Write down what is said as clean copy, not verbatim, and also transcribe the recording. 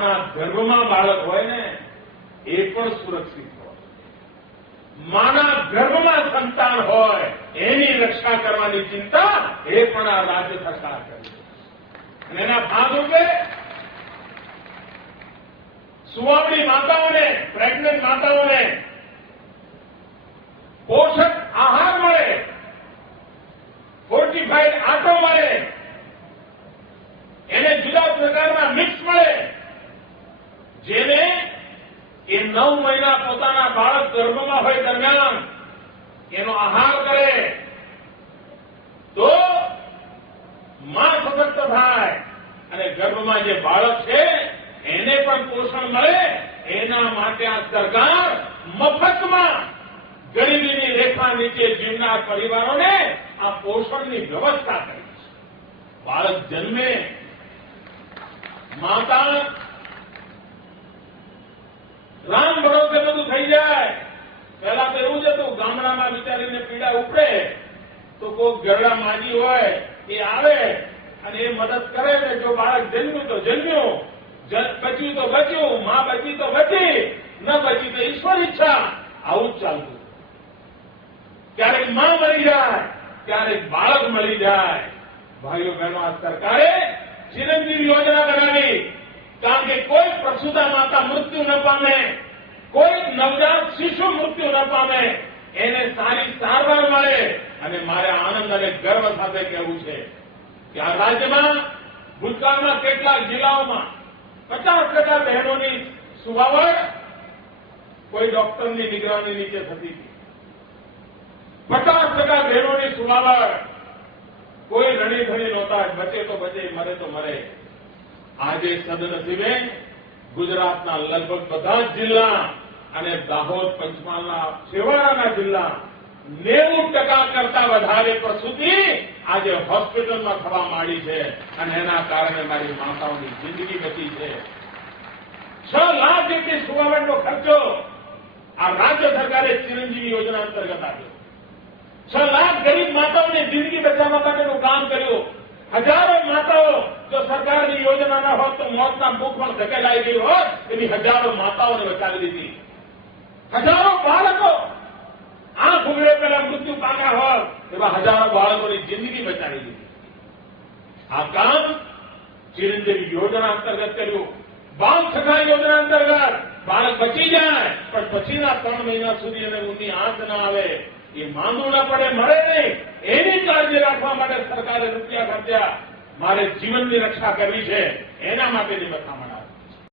માના ગર્ભમાં બાળક હોય ને એ પણ સુરક્ષિત હોય, માના ગર્ભમાં સંતાન હોય એની રક્ષા કરવાની ચિંતા એ પણ આ રાજ્ય સરકાર કરે છે. અને એના ભાગરૂપે સુવાવડી માતાઓને, પ્રેગ્નન્ટ માતાઓને પોષક આહાર મળે, ફોર્ટિફાઈડ આટો મળે, એને જુદા પ્રકારના મિક્સ મળે, જેને એ 9 મહિના પોતાના બાળક ગર્ભમાં હોય દરમિયાન એનો આહાર કરે તો માં સશક્ત થાય અને ગર્ભમાં જે બાળક છે એને પણ પોષણ મળે. એના માટે આ સરકાર મફતમાં ગરીબીની રેખા નીચે જીવનાર પરિવારોને આ પોષણની વ્યવસ્થા કરી છે. બાળક જન્મે માતા રામ ભરોસે બધું થઈ જાય. પહેલા તો એવું જ હતું, ગામડામાં વિચારીને પીડા ઉપડે તો કોઈ ગરડા માજી હોય એ આવે અને એ મદદ કરે ને જો બાળક જન્મ્યું તો જન્મ્યું, બચ્યું તો બચ્યું, માં બચી તો બચી, ન બચી તો ઈશ્વર ઈચ્છા. આવું જ ચાલતું. ક્યારેક માં મરી જાય, ક્યારેક બાળક મરી જાય. ભાઈઓ બહેનો, આ સરકારે ચિરંજીવી યોજના બનાવી, કારણ કે કોઈ પ્રસૂતા માતા મૃત્યુ ન પામે, કોઈ નવજાત શિશુ મૃત્યુ ન પામે, એને સારી સારવાર મળે. અને મારે આનંદ અને ગર્વ સાથે કહેવું છે કે આ રાજ્યમાં ભૂતકાળમાં કેટલાક જિલ્લાઓમાં 50% બહેનોની સુવાવડ કોઈ ડોક્ટરની નિગરાની નીચે થતી હતી. 50% બહેનોની સુવાવડ કોઈ રણી ધણી નહોતા, બચે તો બચે, મરે તો મરે. આજે સદનસીબે ગુજરાતના લગભગ બધા જ જિલ્લા અને દાહોદ પંચમહાલના છેવાડાના જિલ્લા 90% કરતા વધારે પ્રસૂતિ આજે હોસ્પિટલમાં થવા માંડી છે. અને એના કારણે મારી માતાઓની જિંદગી બચી છે. 6 લાખ જેટલી સુવાવડનો ખર્ચો આ રાજ્ય સરકારે ચિરંજીવી યોજના અંતર્ગત આપ્યો. 6 લાખ ગરીબ માતાઓની જિંદગી બચાવવા માટેનું કામ કર્યું. હજારો માતાઓ જો સરકારની યોજના ન હોત તો મોતના મુખમાં ધકેલાઈ ગઈ હોત, એવી હજારો માતાઓને બચાવી દીધી. હજારો બાળકો આંખ ઉઘડે પહેલા મૃત્યુ પામ્યા હોત, એવા હજારો બાળકોની જિંદગી બચાવી દીધી. આ કામ ચિરંજીવી યોજના અંતર્ગત કર્યું. બાળ સખા યોજના અંતર્ગત બાળક બચી જાય પણ પછીના 3 મહિના સુધી એને ઊંધી આંખ ન આવે, એ માંદું ન પડે, મળે નહીં, એની કાળજી રાખવા માટે સરકારે રૂપિયા ખર્ચ્યા. મારે જીવનની રક્ષા કરવી છે, એના માટેની મથામણ